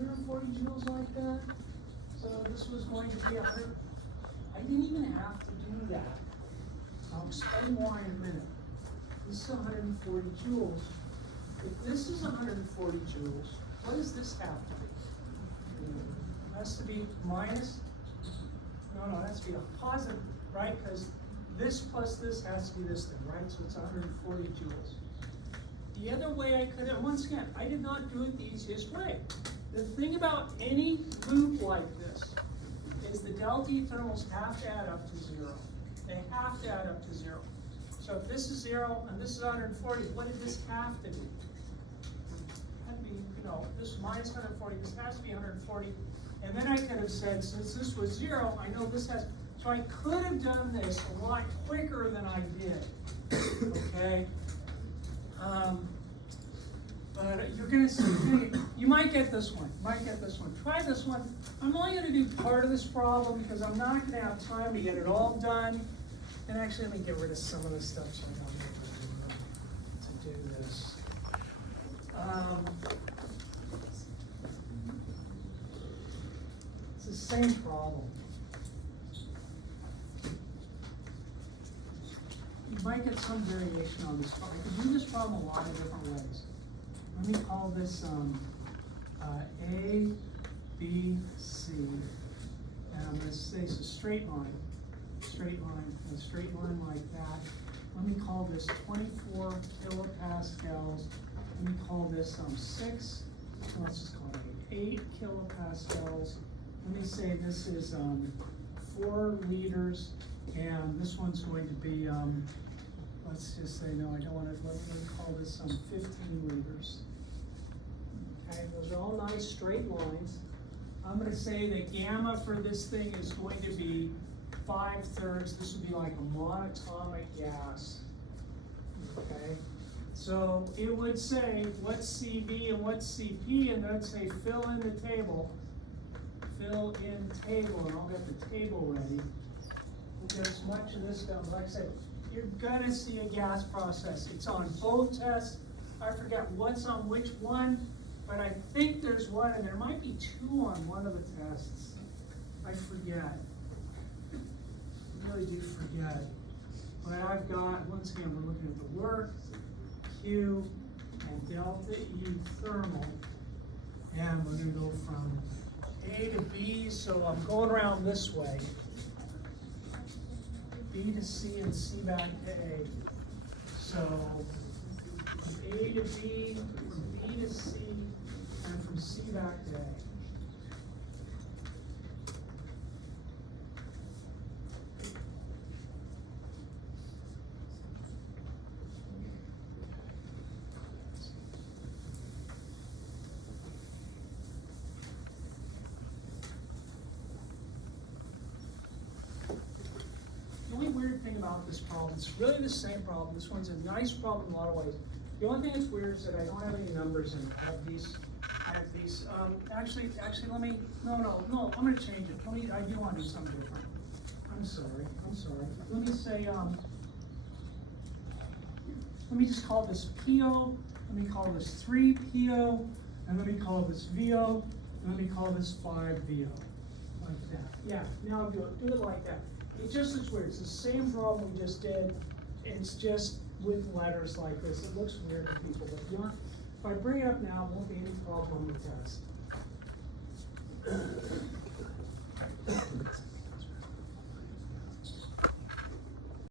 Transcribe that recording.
140 joules like that. So this was going to be 100. I didn't even have to do that. I'll explain why in a minute. This is 140 joules. If this is 140 joules, what does this have to be? It has to be minus, no, it has to be a positive, right? Because this plus this has to be this thing, right? So it's 140 joules. The other way I could have, once again, I did not do it the easiest way. The thing about any loop like this is the delta E thermals have to add up to 0. They have to add up to 0. So if this is 0 and this is 140, what did this have to be? It had to be, this is minus 140, this has to be 140. And then I could have said, since this was 0, I know this has, so I could have done this a lot quicker than I did, okay? But you're gonna see, you might get this one, Try this one. I'm only gonna do part of this problem because I'm not gonna have time to get it all done. And actually, let me get rid of some of this stuff so I don't have to do this. It's the same problem. You might get some variation on this problem. I could do this problem a lot of different ways. Let me call this A, B, C, and I'm going to say it's a straight line, a straight line like that. Let me call this 24 kilopascals. Let me call this 6, let's just call it 8 kilopascals. Let me say this is 4 liters, and this one's going to be, let's just say, no, I don't want to, let me call this 15 liters. Okay, those are all nice straight lines. I'm going to say that gamma for this thing is going to be 5/3. This would be like a monatomic gas. Okay, so it would say what's CV and what's CP, and then it'd say fill in the table. Fill in table, and I'll get the table ready. We'll get as much of this done. Like I said, you're gonna see a gas process. It's on both tests. I forget what's on which one, but I think there's one, and there might be 2 on one of the tests. I forget. I really do forget. But I've got, once again, we're looking at the work, Q, and delta E thermal. And we're gonna go from A to B, so I'm going around this way. B to C and C back to A. So from A to B, from B to C, and from C back to A. The only weird thing about this problem, it's really the same problem. This one's a nice problem in a lot of ways. The only thing that's weird is that I don't have any numbers in it. I have these, actually, let me, no, I'm gonna change it. I do want to do something different. I'm sorry. Let me say, let me just call this PO, let me call this 3PO, and let me call this VO, and let me call this 5VO. Like that. Yeah, now do it like that. It just looks weird. It's the same problem we just did. It's just with letters like this. It looks weird to people, but if I bring it up now, it won't be any problem on the test.